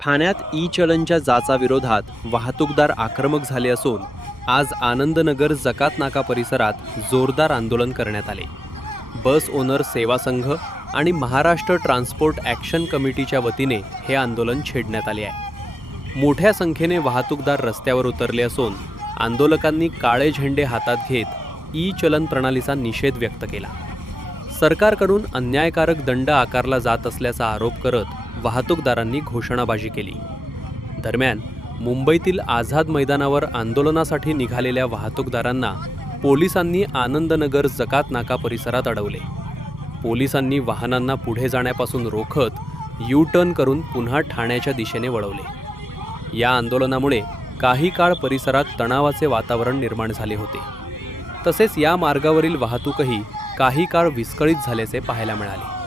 ठाण्यात ई-चलनच्या जाचाविरोधात वाहतूकदार आक्रमक झाले असून आज आनंदनगर जकात नाका परिसरात जोरदार आंदोलन करण्यात आले। बस ओनर सेवा संघ आणि महाराष्ट्र ट्रान्सपोर्ट ॲक्शन कमिटीच्या वतीने हे आंदोलन छेडण्यात आले आहे। मोठ्या संख्येने वाहतूकदार रस्त्यावर उतरले असून आंदोलकांनी काळे झेंडे हातात घेत ई-चलन प्रणालीचा निषेध व्यक्त केला। सरकारकडून अन्यायकारक दंड आकारला जात असल्याचा आरोप करत वाहतूकदारांनी घोषणाबाजी केली। दरम्यान मुंबईतील आझाद मैदानावर आंदोलनासाठी निघालेल्या वाहतूकदारांना पोलिसांनी आनंदनगर जकात नाका परिसरात अडवले। पोलिसांनी वाहनांना पुढे जाण्यापासून रोखत यू-टर्न करून पुन्हा ठाण्याच्या दिशेने वळवले। या आंदोलनामुळे काही काळ परिसरात तणावाचे वातावरण निर्माण झाले होते। तसेच या मार्गावरील वाहतूकही काही काळ विस्कळीत झाल्याचे पाहायला मिळाले।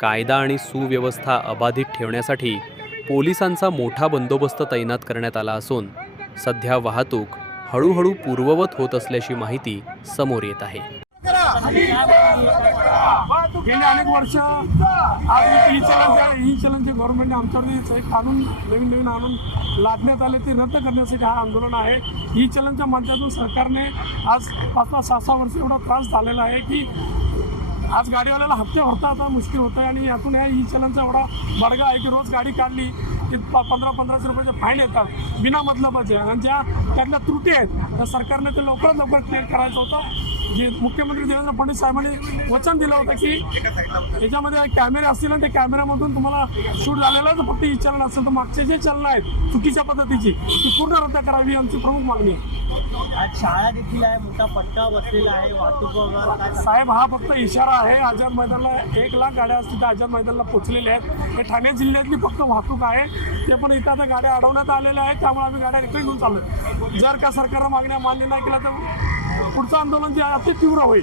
कायदा आणि सुव्यवस्था अबाधित ठेवण्यासाठी पोलिसांचा मोठा बंदोबस्त तैनात करण्यात आला असून सध्या वाहतूक हळूहळू पूर्ववत होत असल्याची माहिती समोर येत आहे। गेली अनेक वर्ष आज ई-चलनचे गव्हर्नमेंटने आमच्यावर एक कानून नवीन आणून लादण्यात आले, ते रद्द करण्यासाठी हा आंदोलन आहे। ई-चलनच्या माध्यमातून सरकारने आज 5-6 वर्ष एवढा त्रास झालेला आहे की आज गाडीवाल्याला हप्ते भरता आता मुश्किल होतं आहे। आणि यातून या ई-चलनचा एवढा बडगा आहे की रोज गाडी काढली की 1500 रुपयाचे फाईन येतात बिना मतलबाचे, आणि ज्या त्यातल्या त्रुटी आहेत त्या सरकारने ते लवकरात लवकर क्लिअर करायचं होतं। जे मुख्यमंत्री देवेंद्र फडणवीस साहेबांनी वचन दिलं होतं की याच्यामध्ये कॅमेरे असतील आणि त्या कॅमेऱ्यामधून तुम्हाला शूट झालेलं आहे, तर फक्त ई-चलन असेल तर मागचे जे चलन आहेत चुकीच्या पद्धतीची ती पूर्ण रद्द करावी आमची प्रमुख मागणी आहे। आज शाळा देखील आहे, मोठा पट्टा बसलेला आहे वाहतूक वगैरे। साहेब, हा फक्त इशारा आहे। आझाद मैदानाला 1 लाख गाड्या असतील त्या आझाद मैदानाला पोहोचलेल्या आहेत। हे ठाणे जिल्ह्यातली फक्त वाहतूक आहे, ते पण इथं आता गाड्या अडवण्यात आलेल्या आहेत। त्यामुळे आम्ही गाड्या इकडे घेऊन चाललो। जर का सरकारनं मागण्या मान्य नाही केल्या तर पुढचं आंदोलन जे आहे ते तीव्र होईल।